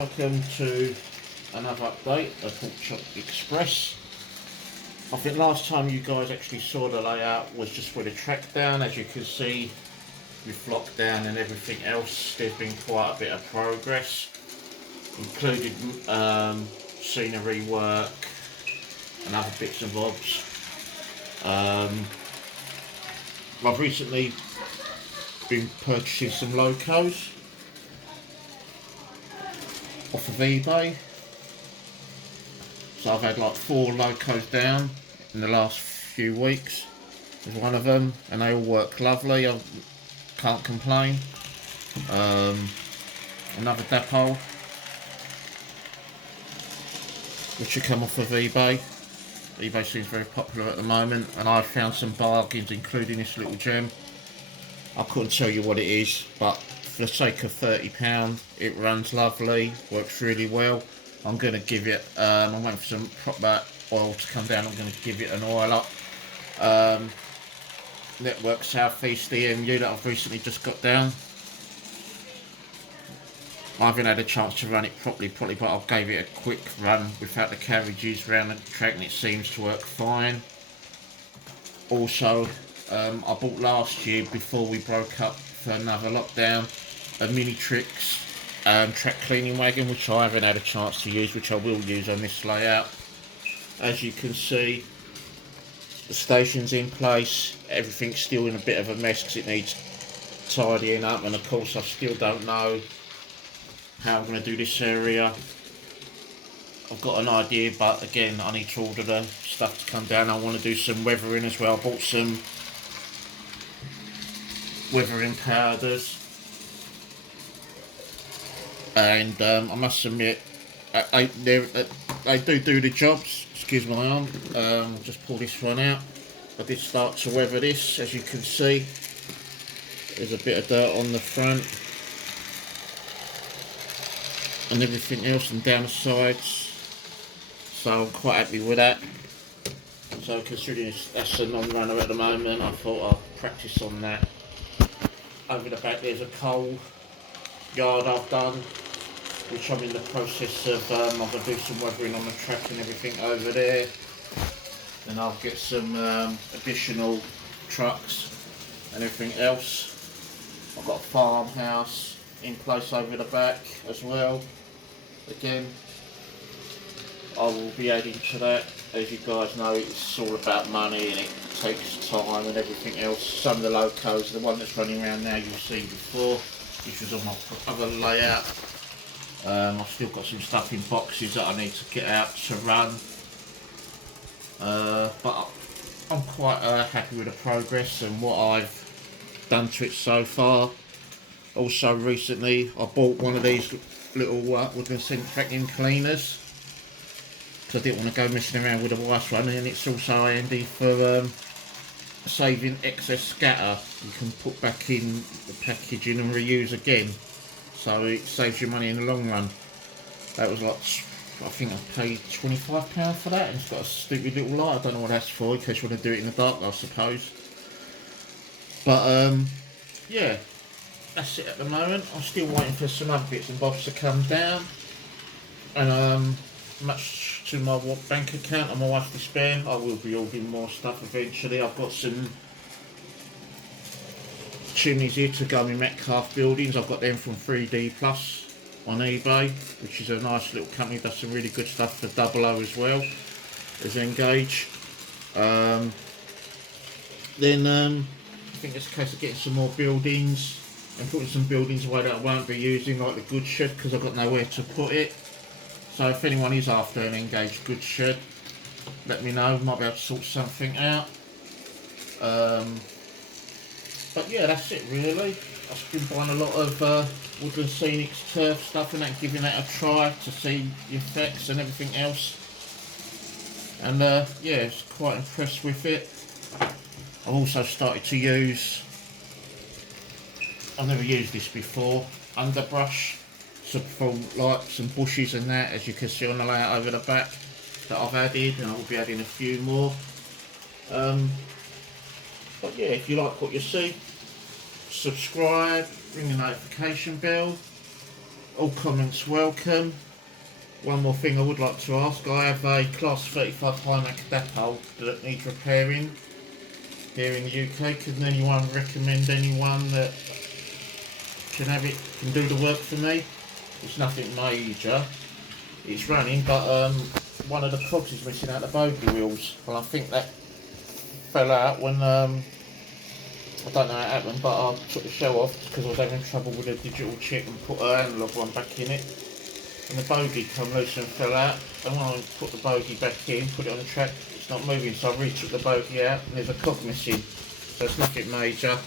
Welcome to another update of Porkchop Express. I think last time you guys actually saw the layout was just with the track down. As you can see, with lockdown and everything else, there's been quite a bit of progress, including scenery work and other bits and bobs. I've recently been purchasing some locos off of eBay. So I've had like 4 locos down in the last few weeks with one of them, and they all work lovely. I can't complain. Another depot which should come off of eBay. eBay seems very popular at the moment, and I've found some bargains, including this little gem. I couldn't tell you what it is, but for the sake of £30, it runs lovely, works really well. I'm going to give it, I'm waiting for some proper oil to come down. I'm going to give it an oil up. Network Southeast EMU that I've recently just got down. I haven't had a chance to run it properly, but I gave it a quick run without the carriages around the track, and it seems to work fine. Also, I bought last year, before we broke up for another lockdown, a Minitrix track cleaning wagon, which I haven't had a chance to use, which I will use on this layout. As you can see, the station's in place. Everything's still in a bit of a mess because it needs tidying up, and of course I still don't know how I'm going to do this area. I've got an idea, but again, I need to order the stuff to come down. I want to do some weathering as well. I bought some weathering powders, and I must admit, they do the jobs. Excuse my arm. I'll just pull this one out. I did start to weather this. As you can see, there's a bit of dirt on the front and everything else, and down the sides, so I'm quite happy with that. So considering that's a non-runner at the moment, I thought I'd practice on that. Over the back there's a coal yard I've done, which I'm in the process of, I'm going to do some weathering on the track and everything over there. Then I'll get some additional trucks and everything else. I've got a farmhouse in place over the back as well. Again, I will be adding to that. As you guys know, it's all about money and it takes time and everything else. Some of the locos, the one that's running around now, you've seen before, which was on my other layout. I've still got some stuff in boxes that I need to get out to run. But I'm quite happy with the progress and what I've done to it so far. Also recently I bought one of these little Woodland Scenic vacuum cleaners, because I didn't want to go messing around with a white one, and it's also handy for saving excess scatter. You can put back in the packaging and reuse again, so it saves you money in the long run. That was like, I think I paid £25 for that, and it's got a stupid little light. I don't know what that's for, in case you want to do it in the dark, I suppose. But yeah, that's it at the moment. I'm still waiting for some other bits and bobs to come down, and much to my bank account and my wife's despair, I will be ordering more stuff eventually. I've got some chimneys here to go in Metcalfe buildings. I've got them from 3D Plus on eBay, which is a nice little company, does some really good stuff for Double O as well as Engage. Then I think it's a case of getting some more buildings and putting some buildings away that I won't be using, like the goods shed, because I've got nowhere to put it. So if anyone is after an Engage goods shed, let me know. Might be able to sort something out. But yeah, that's it really. I've been buying a lot of Woodland Scenics turf stuff and that, giving that a try to see the effects and everything else. And yeah, it's quite impressed with it. I've also started to use, I've never used this before, underbrush, so for like some bushes and that, as you can see on the layout over the back that I've added, and I will be adding a few more. But yeah, if you like what you see, subscribe, ring the notification bell, All comments welcome. One more thing I would like to ask. I have a Class 35 Hymac dapole that needs repairing here in the UK. Can anyone recommend anyone that can do the work for me? It's nothing major. It's running, but one of the cogs is missing out the bogey wheels. Well, I think that fell out when I don't know how it happened, but I took the shell off because I was having trouble with the digital chip and put an analogue one back in it. And the bogey come loose and fell out. And when I put the bogey back in, put it on the track, it's not moving, so I retook the bogey out and there's a cog missing. So it's nothing major.